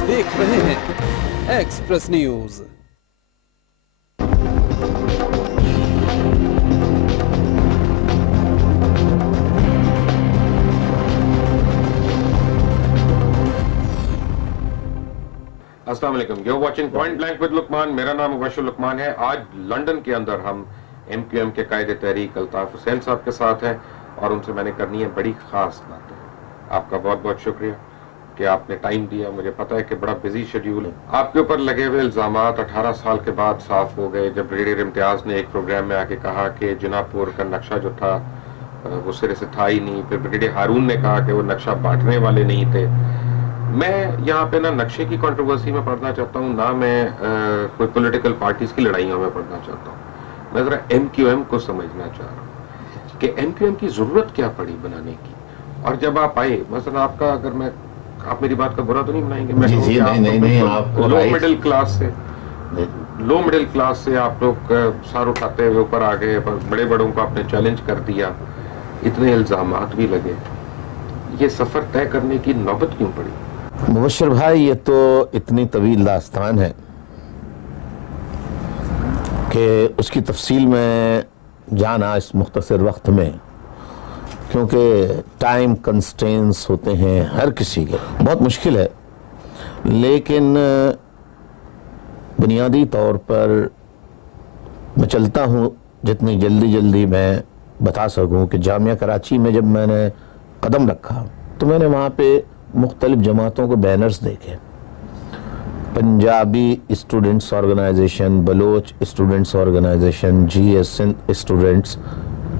देख रहे हैं एक्सप्रेस न्यूज। अस्सलाम वालेकुम, you're watching Point Blank with Lukman. मेरा नाम मुबशर लुकमान है। आज लंदन के अंदर हम MQM के कायदे तहरीक अल्ताफ हुसैन साहब के साथ हैं और उनसे मैंने करनी है बड़ी खास बातें। आपका बहुत बहुत शुक्रिया कि आपने टाइम दिया। मुझे पता है कि बड़ा बिजी शेड्यूल है। आपके ऊपर लगे हुए इल्जामात 18 साल के बाद साफ हो गए जब ब्रिगेडियर इम्तियाज ने एक प्रोग्राम में आके कहा कि जिनापुर का नक्शा जो था वो सिरे से था ही नहीं। फिर ब्रिगेडियर हारून ने कहा कि वो नक्शा बांटने वाले नहीं थे। मैं यहाँ पे ना नक्शे की कंट्रोवर्सी में पढ़ना चाहता हूँ, ना मैं कोई पॉलिटिकल पार्टीज की लड़ाइयों में पढ़ना चाहता हूँ। मैं जरा MQM को समझना चाह रहा हूँ कि MQM की जरूरत क्या पड़ी बनाने की। और जब आप आए, मसलन आपका, अगर मैं, आप मेरी बात का बुरा तो नहीं बनाएंगे? मैं लो मिडिल क्लास से, लो मिडिल क्लास से आप लोग सार उठाते हुए ऊपर आ गए, बड़े बड़ों को आपने चैलेंज कर दिया, इतने इल्जामात भी लगे, ये सफर तय करने की नौबत क्यों पड़ी? मुबशर भाई, ये तो इतनी तवील दास्तान है कि उसकी तफसील में जाना इस मुख्तसर वक्त में, क्योंकि टाइम कंस्ट्रेंट्स होते हैं हर किसी के, बहुत मुश्किल है। लेकिन बुनियादी तौर पर मैं चलता हूँ जितनी जल्दी मैं बता सकूँ कि जामिया कराची में जब मैंने कदम रखा तो मैंने वहाँ पे मुख्तलिफ जमातों को बैनर्स देखे। Punjabi students organisation, Baloch students organisation, GS Sindh students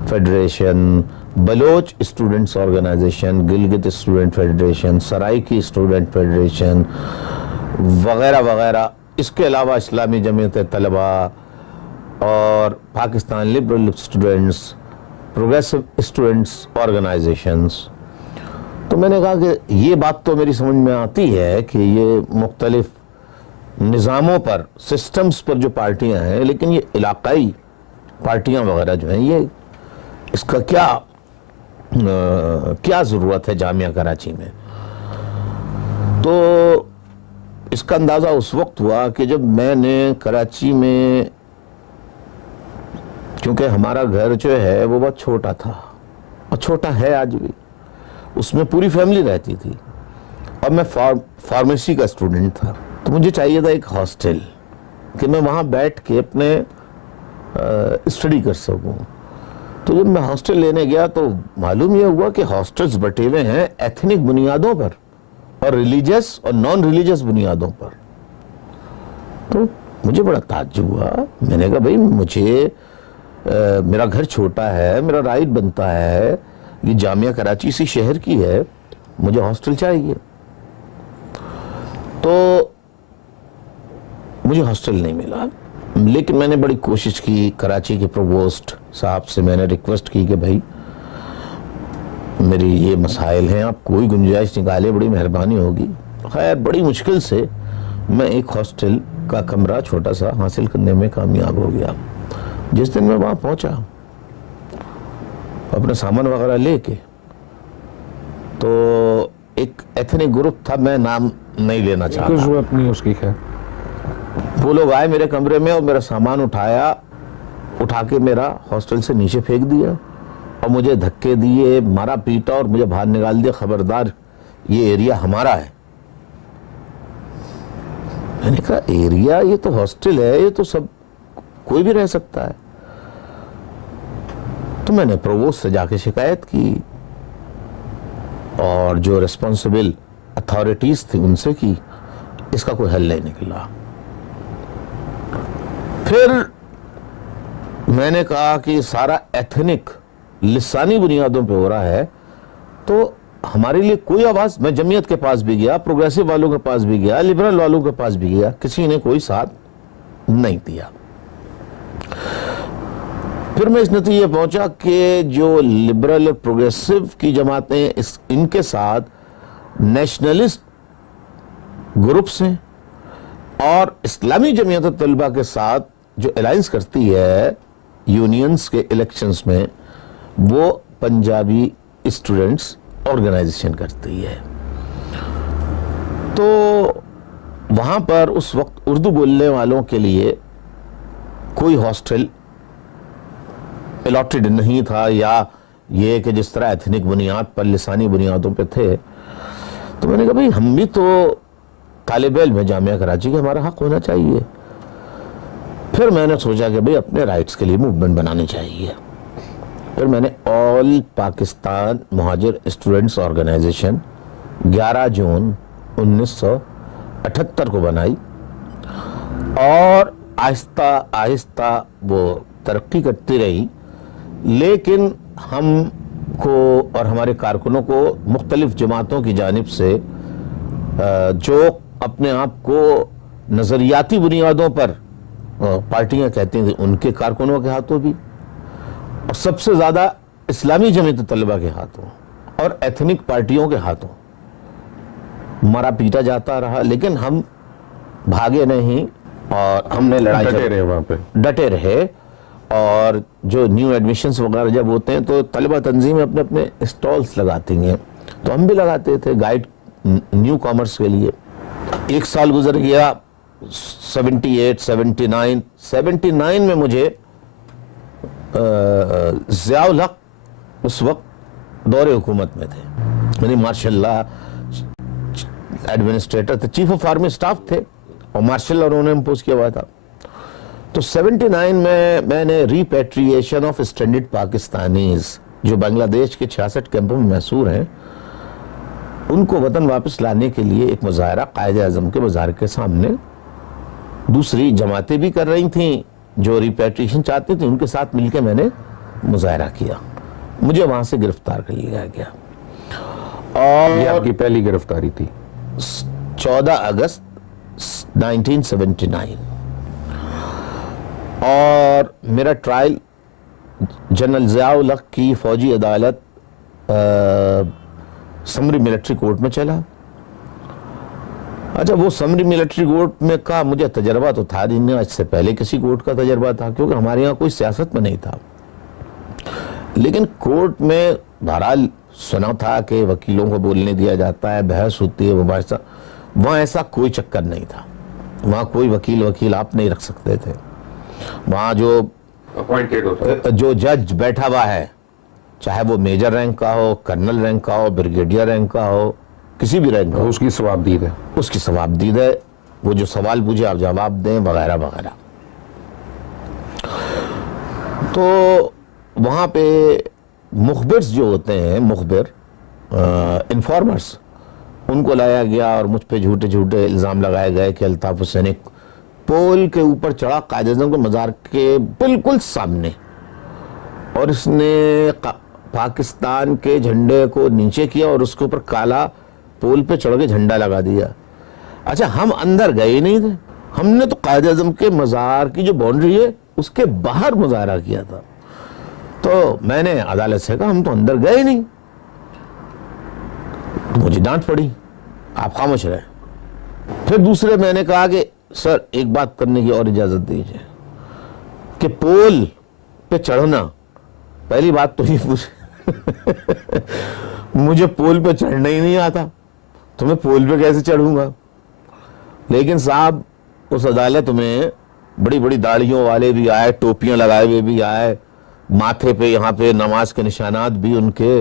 federation, Baloch students organisation, Gilgit student federation, Saraiki student federation वगैरह वगैरह। इसके अलावा इस्लामी जमीयत तलबा और Pakistan liberal students, progressive students organisations. तो मैंने कहा कि ये बात तो मेरी समझ में आती है कि ये मुख्तलिफ निज़ामों पर, सिस्टम्स पर जो पार्टियां हैं, लेकिन ये इलाकाई पार्टियां वगैरह जो हैं, ये इसका क्या ज़रूरत है जामिया कराची में। तो इसका अंदाज़ा उस वक्त हुआ कि जब मैंने कराची में, क्योंकि हमारा घर जो है वो बहुत छोटा था और छोटा है आज भी, उसमें पूरी फैमिली रहती थी और मैं फार्मेसी का स्टूडेंट था। तो मुझे चाहिए था एक हॉस्टल कि मैं वहाँ बैठ के अपने स्टडी कर सकूँ। तो जब मैं हॉस्टल लेने गया तो मालूम यह हुआ कि हॉस्टल्स बटे हुए हैं एथनिक बुनियादों पर और रिलीजियस और नॉन रिलीजियस बुनियादों पर। तो मुझे बड़ा ताज्जुब हुआ। मैंने कहा भाई, मुझे मेरा घर छोटा है, मेरा राइट बनता है, ये जामिया कराची सी शहर की है, मुझे हॉस्टल चाहिए। तो मुझे हॉस्टल नहीं मिला, लेकिन मैंने बड़ी कोशिश की। कराची के प्रोवोस्ट साहब से मैंने रिक्वेस्ट की कि भाई मेरी ये मसाइल हैं, आप कोई गुंजाइश निकाले, बड़ी मेहरबानी होगी। खैर बड़ी मुश्किल से मैं एक हॉस्टल का कमरा छोटा सा हासिल करने में कामयाब हो गया। जिस दिन मैं वहाँ पहुँचा अपने सामान वगैरह लेके, तो एक एथनिक ग्रुप था, मैं नाम नहीं लेना चाहता, जरूरत नहीं उसकी। खैर वो लोग आए मेरे कमरे में और मेरा सामान उठा के मेरा हॉस्टल से नीचे फेंक दिया और मुझे धक्के दिए, मारा पीटा और मुझे बाहर निकाल दिया। खबरदार, ये एरिया हमारा है। मैंने कहा एरिया, ये तो हॉस्टल है, ये तो सब कोई भी रह सकता है। तो मैंने प्रोवोस्ट से जाके शिकायत की और जो रिस्पॉन्सिबल अथॉरिटीज थी उनसे की। इसका कोई हल नहीं निकला। फिर मैंने कहा कि सारा एथनिक लिसानी बुनियादों पे हो रहा है, तो हमारे लिए कोई आवाज। मैं जमीयत के पास भी गया, प्रोग्रेसिव वालों के पास भी गया, लिबरल वालों के पास भी गया, किसी ने कोई साथ नहीं दिया। फिर मैं इस नतीजे पहुंचा कि जो लिबरल और प्रोग्रेसिव की जमातें, इनके साथ नेशनलिस्ट ग्रुप्स हैं और इस्लामी जमीयत तलबा के साथ जो अलायंस करती है यूनियंस के इलेक्शंस में, वो पंजाबी स्टूडेंट्स ऑर्गेनाइजेशन करती है। तो वहाँ पर उस वक्त उर्दू बोलने वालों के लिए कोई हॉस्टल अलॉटेड नहीं था, या ये कि जिस तरह एथनिक बुनियाद पर, लिसानी बुनियादों पे थे। तो मैंने कहा भाई हम भी तो तालिब इल्म में जामिया कराची का, हमारा हक होना चाहिए। फिर मैंने सोचा कि भाई अपने राइट्स के लिए मूवमेंट बनानी चाहिए। फिर मैंने ऑल पाकिस्तान मुहाजिर स्टूडेंट्स ऑर्गेनाइजेशन 11 जून 1978 को बनाई, और आहिस्ता आहिस्ता वो तरक्की करती रही। लेकिन हमको और हमारे कारकुनों को मुख्तलिफ जमातों की जानिब से जो अपने आप को नज़रियाती बुनियादों पर पार्टियां कहती थी, उनके कारकुनों के हाथों भी, और सबसे ज़्यादा इस्लामी जमीयत तलबा के हाथों और एथनिक पार्टियों के हाथों मारा पीटा जाता रहा। लेकिन हम भागे नहीं और हमने लड़ाई डटे रहे, वहाँ पे डटे रहे। और जो न्यू एडमिशन्स वगैरह जब होते हैं तो तलबा तंजीमें अपने अपने स्टॉल्स लगाती हैं, तो हम भी लगाते थे गाइड न्यू कॉमर्स के लिए। एक साल गुजर गया, 78, 79 में मुझे ज़ियाउल हक उस वक्त दौरे हुकूमत में थे, यानी मार्शल्लाह एडमिनिस्ट्रेटर थे, चीफ ऑफ आर्मी स्टाफ थे, और मार्शल उन्होंने इम्पोज किया हुआ था। तो 79 में मैंने रिपेट्रिएशन ऑफ स्ट्रेंडेड पाकिस्तानीज जो बांग्लादेश के 66 कैंपों में महसूर हैं, उनको वतन वापस लाने के लिए एक मुजाहरा कायदे आज़म के मज़ार के सामने दूसरी जमातें भी कर रही थीं जो रिपेट्रिएशन चाहती थी, उनके साथ मिलकर मैंने मुजाहरा किया। मुझे वहां से गिरफ्तार कर लिया गया, और ये आपकी पहली गिरफ्तारी थी? 14 अगस्त 1979, और मेरा ट्रायल जनरल ज़ियाउल हक की फौजी अदालत समरी मिलिट्री कोर्ट में चला। अच्छा, वो समरी मिलिट्री कोर्ट में का मुझे तजर्बा तो था नहीं, इससे पहले किसी कोर्ट का तजर्बा था, क्योंकि हमारे यहाँ कोई सियासत में नहीं था। लेकिन कोर्ट में बहरहाल सुना था कि वकीलों को बोलने दिया जाता है, बहस होती है, मुबाहिसा। वहाँ ऐसा कोई चक्कर नहीं था, वहाँ कोई वकील आप नहीं रख सकते थे। वहाँ जो अपॉइंटेड होता है, जो जज बैठा हुआ है, चाहे वो मेजर रैंक का हो, कर्नल रैंक का हो, ब्रिगेडियर रैंक का हो, किसी भी रैंक का हो, उसकी सवाबदीद है, उसकी सवाबदीद है। वो जो सवाल पूछे आप जवाब दें, वगैरह वगैरह। तो वहाँ पे मुखबिर्स जो होते हैं, मुखबिर इन्फॉर्मर्स, उनको लाया गया और मुझ पे झूठे झूठे इल्ज़ाम लगाए गए कि अल्ताफ हुसैन पोल के ऊपर चढ़ा कायदे आज़म के मज़ार के बिल्कुल सामने, और इसने पाकिस्तान के झंडे को नीचे किया और उसके ऊपर काला पोल पे चढ़ के झंडा लगा दिया। अच्छा, हम अंदर गए ही नहीं थे, हमने तो कायदे आज़म के मज़ार की जो बाउंड्री है उसके बाहर मुजाहरा किया था। तो मैंने अदालत से कहा हम तो अंदर गए नहीं, तो मुझे डांट पड़ी, आप खामोश रहे। फिर दूसरे मैंने कहा कि सर एक बात करने की और इजाजत दीजिए कि पोल पे चढ़ना, पहली बात तो ये मुझे पोल पे चढ़ना ही नहीं आता, तो मैं पोल पे कैसे चढ़ूंगा। लेकिन साहब उस अदालत में बड़ी बड़ी दाढ़ियों वाले भी आए, टोपियां लगाए हुए भी आए, माथे पे यहाँ पे नमाज के निशानात भी उनके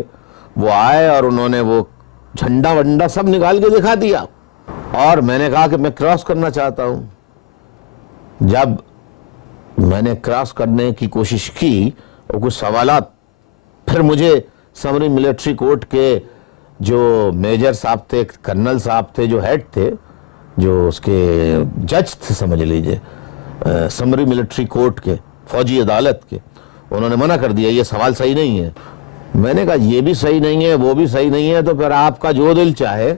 वो आए, और उन्होंने वो झंडा वंडा सब निकाल के दिखा दिया। और मैंने कहा कि मैं क्रॉस करना चाहता हूं। जब मैंने क्रॉस करने की कोशिश की और कुछ सवालात, फिर मुझे समरी मिलिट्री कोर्ट के जो मेजर साहब थे, कर्नल साहब थे, जो हेड थे, जो उसके जज थे समझ लीजिए, समरी मिलिट्री कोर्ट के, फौजी अदालत के, उन्होंने मना कर दिया, ये सवाल सही नहीं है। मैंने कहा ये भी सही नहीं है, वो भी सही नहीं है, तो फिर आपका जो दिल चाहे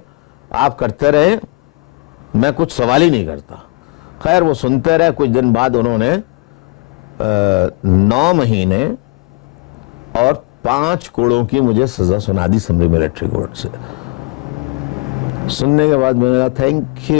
आप करते रहे, मैं कुछ सवाल ही नहीं करता। खैर वो सुनते रहे। कुछ दिन बाद उन्होंने 9 महीने और 5 कोड़ों की मुझे सजा सुना दी समरी मिलिट्री कोर्ट से। सुनने के बाद मैंने कहा थैंक यू।